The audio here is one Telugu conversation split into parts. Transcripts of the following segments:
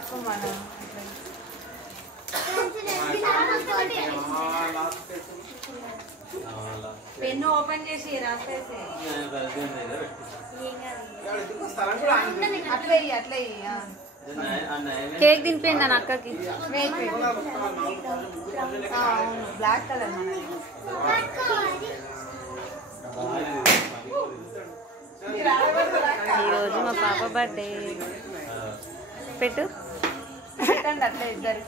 రాసుకోమను. పెన్ను ఓపెన్ చేసి రాసేసి అట్లే అట్లే. కేక్ తినిపోయింది నా అక్కకి. అవును బ్లాక్ కలర్. ఈరోజు మా పాప బర్త్డే. పెట్టు పెట్టండి అట్లా ఇద్దరు.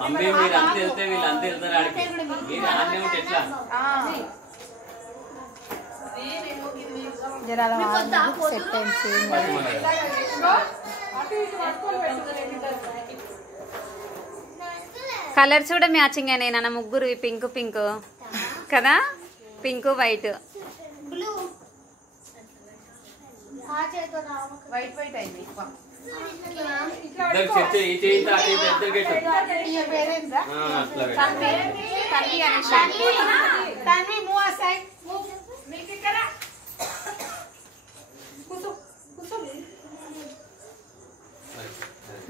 మమ్మీ మీరు అంతే వెళ్తే వీళ్ళు అంతే వెళ్తారు ఆడికి. మీరు ఆడనే ఉంటే ఎట్లా? కలర్స్ కూడా మ్యాచింగ్ అయినాయి నాన్న ముగ్గురు. పింక్ పింక్ కదా, పింక్ వైట్. వైట్ వైట్ అయింది.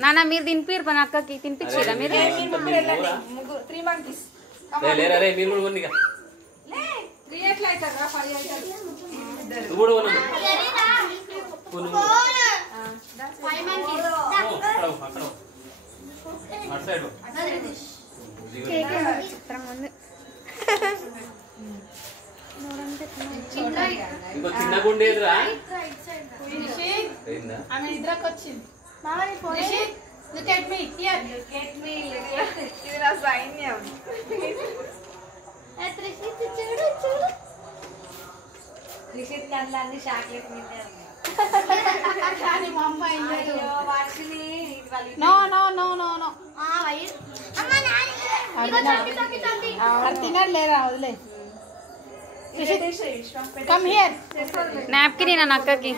నాన్న మీరు తినిపిరు పని అక్కకి తినిపించారా మీరు? ఇంకో చిన్న గుండేదిరా నిషిత్ కళ్ళన్నీ చాక్లెట్ మీద. తినడు లేదా వదిలే. నాప్కిన్ నా అక్కకి.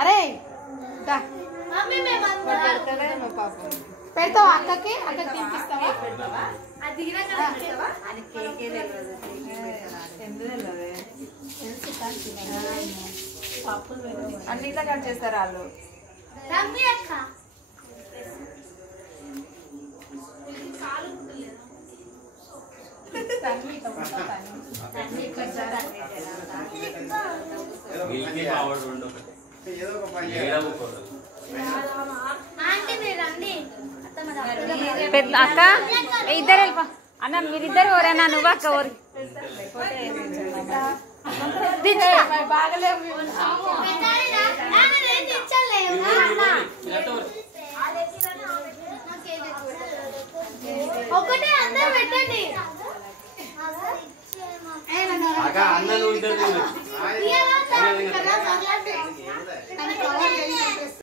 అరే పెడతావా అక్కకి? అక్కకి తినిపిస్తావా? అన్నిట్లో కట్ చేస్తారు వాళ్ళు. పెద్ద అక్క ఇద్దరు వెళ్ళిపో అన్న. మీరిద్దరు ఎవరైనా నువ్వు అక్క ఎవరు? అన్న నువ్వు ఇద్దరు